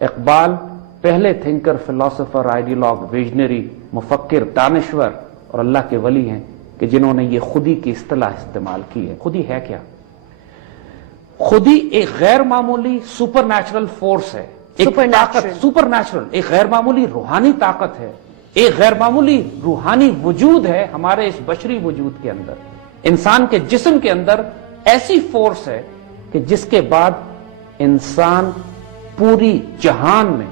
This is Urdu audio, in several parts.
اقبال پہلے تھنکر، فلاسفر، آئیڈیالوگ، ویژنری، مفکر، دانشور اور اللہ کے ولی ہیں کہ جنہوں نے یہ خودی کی اصطلاح استعمال کی ہے۔ خودی ہے کیا؟ خودی ایک غیر معمولی سپر نیچرل فورس ہے، ایک طاقت، سپر نیچرل، ایک غیر معمولی روحانی طاقت ہے، ایک غیر معمولی روحانی وجود ہے ہمارے اس بشری وجود کے اندر۔ انسان کے جسم کے اندر ایسی فورس ہے کہ جس کے بعد انسان پوری جہان میں،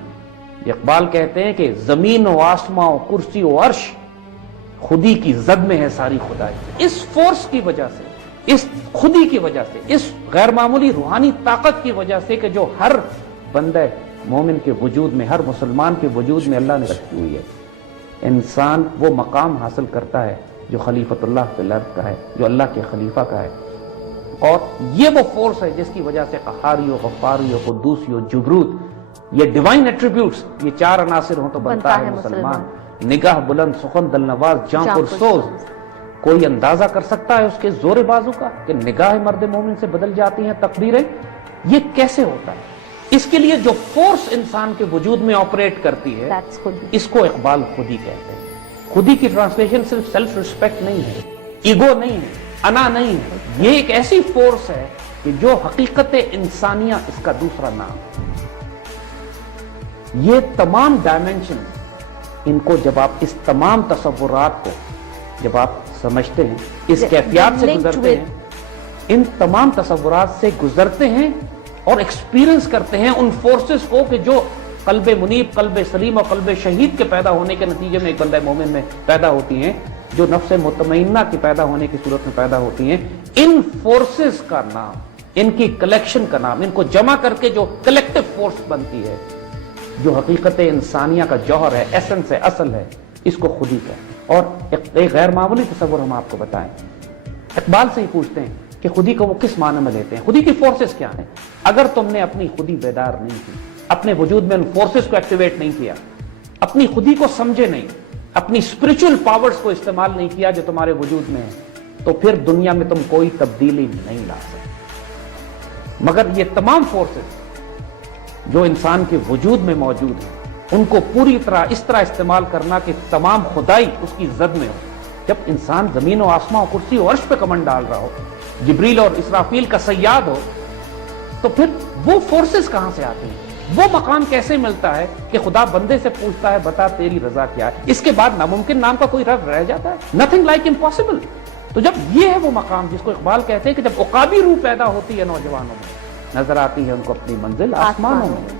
اقبال کہتے ہیں کہ زمین و آسماں و کرسی و عرش خودی کی زد میں ہے ساری خدائی۔ اس فورس کی وجہ سے، اس خودی کی وجہ سے، اس غیر معمولی روحانی طاقت کی وجہ سے کہ جو ہر بندہ مومن کے وجود میں، ہر مسلمان کے وجود میں اللہ نے رکھی ہوئی ہے، انسان وہ مقام حاصل کرتا ہے جو خلیفۃ اللہ فی الارض کا ہے، جو اللہ کے خلیفہ کا ہے۔ اور یہ وہ فورس ہے جس کی وجہ سے قہاری و غفاری و قدوسی و جبروت، یہ ڈیوائن ایٹریبیوٹس، یہ چار عناصر ہوں تو بنتا ہے مسلمان۔ نگاہ بلند، سخن دل نواز، جاں پرسوز۔ کوئی اندازہ کر سکتا ہے اس کے زور بازو کا کہ نگاہ مرد مومن سے بدل جاتی ہیں تقدیریں؟ یہ کیسے ہوتا ہے؟ اس کے لیے جو فورس انسان کے وجود میں آپریٹ کرتی ہے، اس کو اقبال خودی کہتے ہیں۔ خودی کی ٹرانسلیشن صرف سیلف ریسپیکٹ نہیں ہے، ایگو نہیں ہے، انا نہیں ہے، یہ ایک ایسی فورس ہے کہ جو حقیقت انسانیہ اس کا دوسرا نام ہے۔ یہ تمام ڈائمینشن، ان کو جب آپ اس تمام تصورات کو جب آپ سمجھتے ہیں، اس کیفیات سے گزرتے ہیں، ان تمام تصورات سے گزرتے ہیں اور ایکسپیرینس کرتے ہیں ان فورسز کو کہ جو قلب منیب، قلب سلیم اور قلب شہید کے پیدا ہونے کے نتیجے میں ایک بندہ مومن میں پیدا ہوتی ہیں، جو نفس مطمئنہ کے پیدا ہونے کی صورت میں پیدا ہوتی ہیں۔ ان فورسز کا نام، ان کی کلیکشن کا نام، ان کو جمع کر کے جو کلیکٹیو فورس بنتی ہے، جو حقیقت انسانیہ کا جوہر ہے، ایسنس ہے، اصل ہے، اس کو خودی کہتے ہیں۔ اور ایک غیر معمولی تصور ہم آپ کو بتائیں، اقبال سے ہی پوچھتے ہیں کہ خودی کو وہ کس معنی میں لیتے ہیں، خودی کی فورسز کیا ہیں؟ اگر تم نے اپنی خودی بیدار نہیں کی، اپنے وجود میں ان فورسز کو ایکٹیویٹ نہیں کیا، اپنی خودی کو سمجھے نہیں، اپنی اسپرچل پاورز کو استعمال نہیں کیا جو تمہارے وجود میں ہے، تو پھر دنیا میں تم کوئی تبدیلی نہیں لا سکتے۔ مگر یہ تمام فورسز جو انسان کے وجود میں موجود ہیں، ان کو پوری طرح اس طرح استعمال کرنا کہ تمام خدائی اس کی زد میں ہو۔ جب انسان زمین و آسمان و کرسی و عرش پہ کمن ڈال رہا ہو، جبریل اور اسرافیل کا صیاد ہو، تو پھر وہ فورسز کہاں سے آتی ہیں؟ وہ مقام کیسے ملتا ہے کہ خدا بندے سے پوچھتا ہے بتا تیری رضا کیا ہے؟ اس کے بعد ناممکن نام کا کوئی رب رہ جاتا ہے؟ nothing like impossible۔ تو جب یہ ہے وہ مقام جس کو اقبال کہتے ہیں کہ جب عقابی روح پیدا ہوتی ہے نوجوانوں میں، نظر آتی ہے ان کو اپنی منزل آسمانوں میں۔